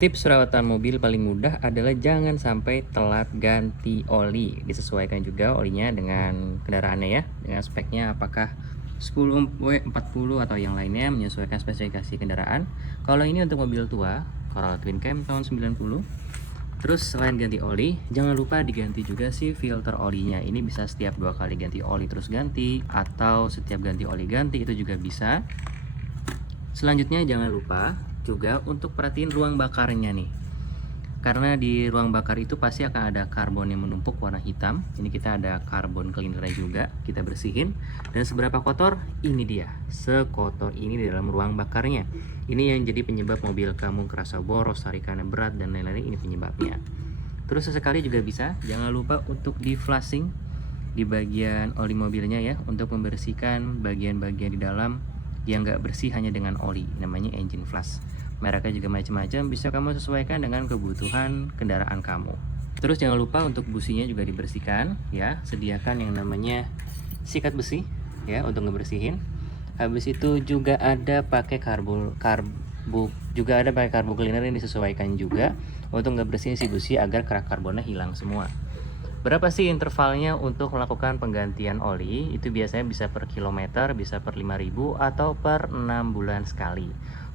Tips perawatan mobil paling mudah adalah jangan sampai telat ganti oli. Disesuaikan juga olinya dengan kendaraannya ya, dengan speknya apakah 10W40 atau yang lainnya, menyesuaikan spesifikasi kendaraan. Kalau ini untuk mobil tua, Corolla Twin Cam tahun 90. Terus selain ganti oli, jangan lupa diganti juga sih filter olinya. Ini bisa setiap 2 kali ganti oli terus ganti, atau setiap ganti oli ganti, itu juga bisa. Selanjutnya jangan lupa juga untuk perhatiin ruang bakarnya nih, karena di ruang bakar itu pasti akan ada karbon yang menumpuk warna hitam. Ini kita ada karbon cleaner juga, kita bersihin. Dan seberapa kotor? Ini dia, sekotor ini di dalam ruang bakarnya. Ini yang jadi penyebab mobil kamu kerasa boros, tarikannya berat, dan lain-lain. Ini penyebabnya. Terus sesekali juga bisa, jangan lupa untuk di flushing di bagian oli mobilnya ya, untuk membersihkan bagian-bagian di dalam yang nggak bersih hanya dengan oli, namanya engine flush. Mereknya juga macam-macam, bisa kamu sesuaikan dengan kebutuhan kendaraan kamu. Terus jangan lupa untuk businya juga dibersihkan ya, sediakan yang namanya sikat besi ya untuk ngebersihin. Habis itu juga ada pakai karbu cleaner yang disesuaikan juga untuk ngebersihin si busi agar kerak karbonnya hilang semua. Berapa sih intervalnya untuk melakukan penggantian oli? Itu biasanya bisa per kilometer, bisa per 5.000 atau per 6 bulan sekali.